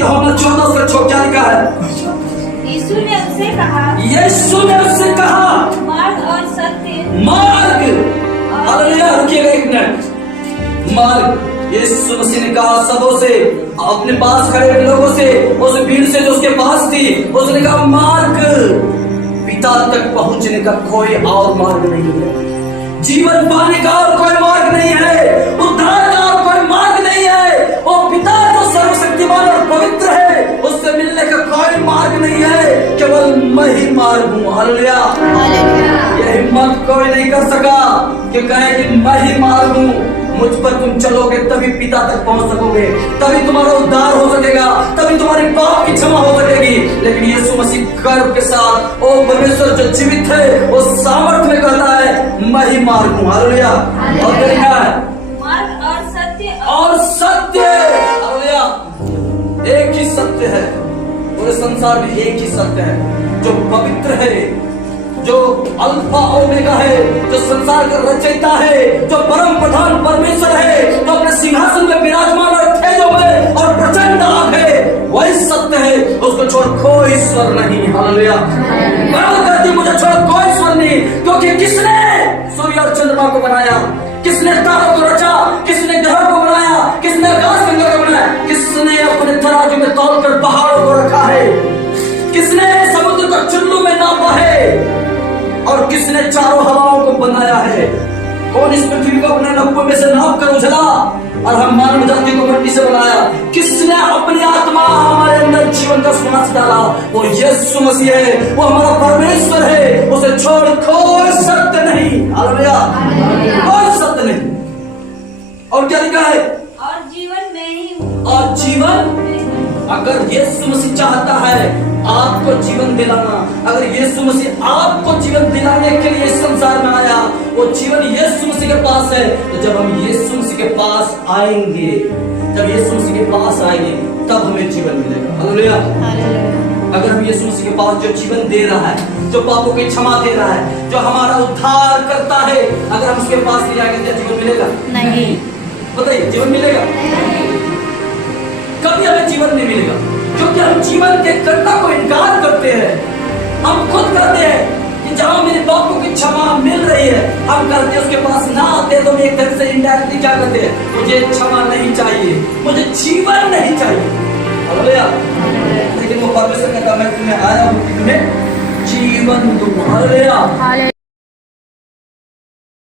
यूहन्ना 14 क्या लिखा है? यीशु ने उससे कहा, मार्ग और सत्य। मार्ग, हालेलुया, रुकिएगा एक मिनट। मार्ग, यीशु मसीह ने कहा सबों से, अपने पास खड़े हुए लोगों से, उस भीड़ से जो उसके पास थी, उसने कहा मार्ग, पिता तक पहुंचने का कोई और मार्ग नहीं है, जीवन पाने का और कोई मार्ग नहीं है, उद्धार का और कोई मार्ग नहीं है। वो पिता जो सर्वशक्तिमान और पवित्र है, उससे मिलने का कोई मार्ग नहीं है, केवल मैं ही मार्ग हूँ। हालेलुया, ये हिम्मत कोई नहीं कर सका कि कहे कि मैं ही मार्ग हूँ। मुझ पर तुम चलोगे तभी पिता तक पहुंच सकोगे, तभी तुम्हारा उद्धार हो सकेगा, तभी तुम्हारे पाप की क्षमा हो सकेगी। लेकिन यीशु मसीह गर्व के साथ, ओ परमेश्वर जो जीवित है, वो सामर्थ्य में कहता है मैं ही मार्ग हूँ। हालेलुया, और क्या लिखा है? मार्ग और सत्य। और सत्य, हालेलुया, एक ही सत्य है, पूरे संसार में एक ही सत्य है जो पवित्र है, जो अल्फा ओमेगा है, जो संसार का रचयिता है, जो परम प्रधान परमेश्वर है, जो अपने सिंहासन में विराजमान और तेजोमय और प्रचंड आग है, वही सत्य है। उसको छोड़ कोई ईश्वर नहीं। हालेलुया, बराबर कहती मुझे छोड़ कोई ईश्वर नहीं, क्योंकि किसने सूर्य और चंद्रमा को बनाया, किसने तारों को रचा, किसने ग्रह को बनाया, किसने आकाश गंगा को बनाया, किसने अपने तराजू में तौलकर पहाड़ों को रखा है, किसने समुद्र को चुल्लू में नापा है, और किसने चारों हवाओं को बनाया है। कौन इस पृथ्वी को अपने नब्बे में से नाप कर उछला और हम मानव जाति को मिट्टी से बनाया? किसने अपनी आत्मा हमारे अंदर जीवन का श्वास डाला? वो यीशु मसीह है, वो हमारा परमेश्वर है, उसे छोड़ कोई सत्य नहीं। हालेलुया, कोई सत्य नहीं। और क्या लिखा है? और जीवन में ही हूँ। और जीवन, अगर यीशु मसीह चाहता है आपको जीवन दिलाना, अगर यीशु मसीह आपको जीवन दिलाने के लिए इस संसार में आया, वो जीवन यीशु मसीह के पास है। तो जब हम यीशु मसीह के पास आएंगे, जब यीशु मसीह के पास आएंगे, तब हमें जीवन मिलेगा। हालेलुया, अगर हम यीशु मसीह के पास जो जीवन दे रहा है, जो पापों की क्षमा दे रहा है, जो हमारा उद्धार करता है, अगर हम उसके पास नहीं जाएंगे तो जीवन मिलेगा? नहीं। बताइए, जीवन मिलेगा? कभी हमें जीवन नहीं मिलेगा, क्योंकि हम जीवन के कर्ता को इनकार करते हैं। हम खुद कहते हैं कि जहां मेरे पापों की क्षमा मिल रही है, हम कहते हैं उसके पास ना आते तो एक तरह से इनडायरेक्टली क्या करते हैं, मुझे क्षमा नहीं चाहिए, मुझे जीवन नहीं चाहिए। हालेलुया, लेकिन वो परमेश्वर कहता मैं तुम्हें आया हूं कि तुम्हें जीवन दूं। हालेलुया,